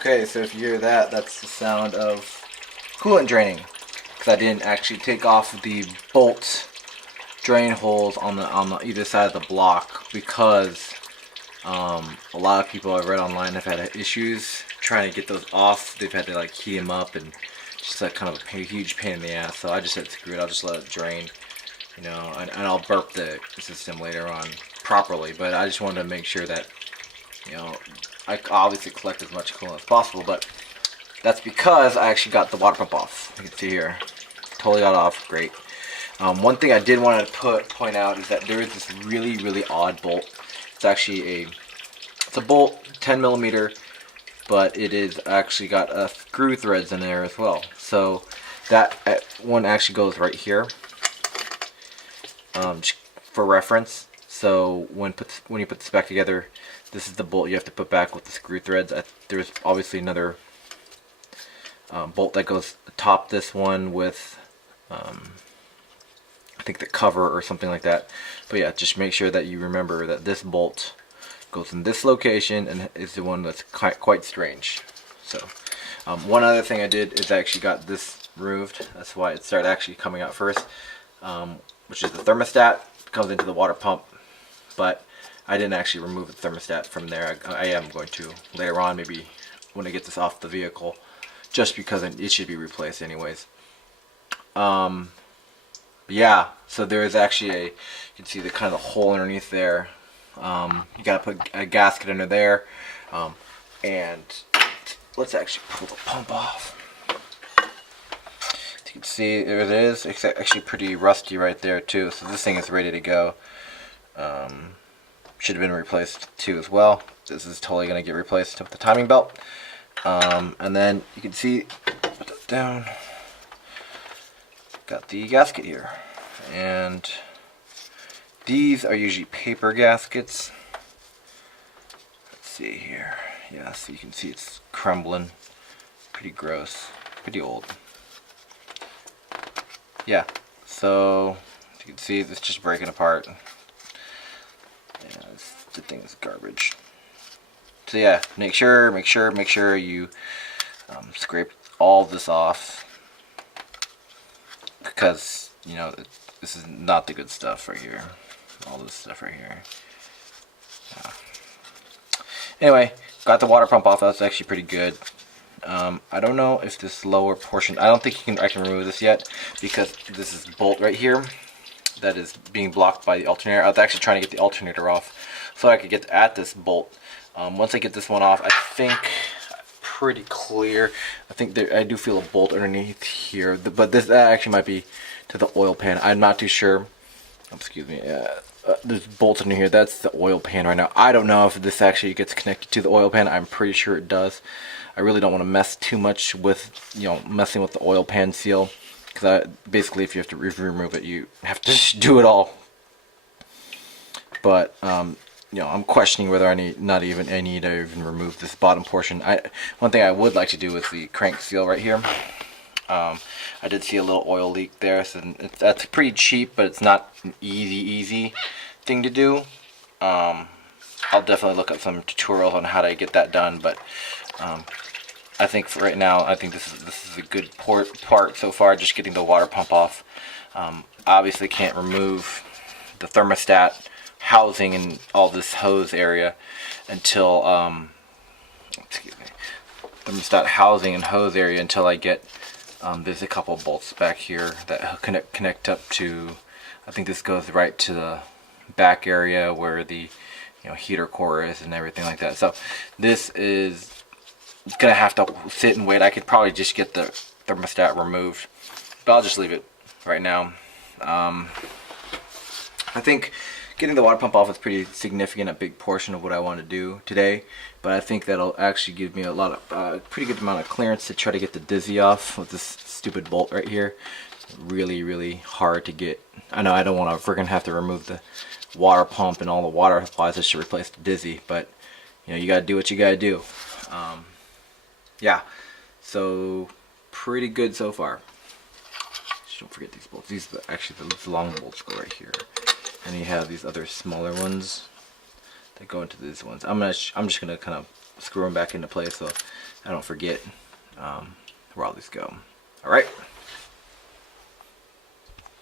Okay, so if you hear that, that's the sound of coolant draining. Because I didn't actually take off the bolt drain holes on the either side of the block, because a lot of people I've read online have had issues trying to get those off. They've had to like heat them up, and just like kind of a huge pain in the ass. So I just said screw it, I'll just let it drain, you know, and I'll burp the system later on properly. But I just wanted to make sure that, you know, I obviously collect as much coolant as possible, but that's because I actually got the water pump off. You can see here, totally got off, great. One thing I did want to point out is that there is this really odd bolt. It's actually it's a bolt, 10 millimeter, but it is actually got screw threads in there as well. So that one actually goes right here, for reference. So when you put this back together, this is the bolt you have to put back with the screw threads. There's obviously another bolt that goes atop this one with I think the cover or something like that. But yeah, just make sure that you remember that this bolt goes in this location and is the one that's quite strange. So one other thing I did is I actually got this removed. That's why it started actually coming out first, which is the thermostat. It comes into the water pump, but I didn't actually remove the thermostat from there. I am going to later on, maybe when I get this off the vehicle, just because it should be replaced anyways. Yeah, so there is actually you can see the kind of hole underneath there. You gotta put a gasket under there, and let's actually pull the pump off. You can see there it is. It's actually pretty rusty right there too, so this thing is ready to go. Should have been replaced too as well. This is totally going to get replaced with the timing belt. And then you can see, put that down, got the gasket here. And these are usually paper gaskets. Let's see here. Yeah, so you can see it's crumbling. Pretty gross. Pretty old. Yeah, so as you can see, it's just breaking apart. Yeah, the thing is garbage. So yeah, make sure you scrape all this off, because you know this is not the good stuff right here. All this stuff right here. Yeah. Anyway, got the water pump off. That's actually pretty good. I don't know if this lower portion, I don't think I can remove this yet, because this is bolt right here that is being blocked by the alternator. I was actually trying to get the alternator off so I could get at this bolt. Once I get this one off, I think pretty clear. I think I do feel a bolt underneath here, but that actually might be to the oil pan. I'm not too sure. Excuse me. There's bolts in here. That's the oil pan right now. I don't know if this actually gets connected to the oil pan. I'm pretty sure it does. I really don't want to mess too much with, messing with the oil pan seal. Because basically, if you have to remove it, you have to do it all. But I'm questioning whether I need to even remove this bottom portion. One thing I would like to do is the crank seal right here. I did see a little oil leak there, so that's pretty cheap, but it's not an easy thing to do. I'll definitely look up some tutorials on how to get that done, but I think for right now, I think this is a good part so far, just getting the water pump off. Obviously can't remove the thermostat housing and all this hose area until thermostat housing and hose area until I get there's a couple bolts back here that connect up to, I think this goes right to the back area where the heater core is and everything like that. So this is gonna have to sit and wait. I could probably just get the thermostat removed, but I'll just leave it right now. I think getting the water pump off is pretty significant, a big portion of what I want to do today, but I think that'll actually give me a lot of pretty good amount of clearance to try to get the dizzy off with this stupid bolt right here. Really hard to get. I know I don't want to freaking have to remove the water pump and all the water supplies just to replace the dizzy, but you gotta do what you gotta do. Yeah, so pretty good so far. Just don't forget these bolts. These actually, the long bolts go right here, and you have these other smaller ones that go into these ones. I'm just gonna kind of screw them back into place so I don't forget where all these go. All right.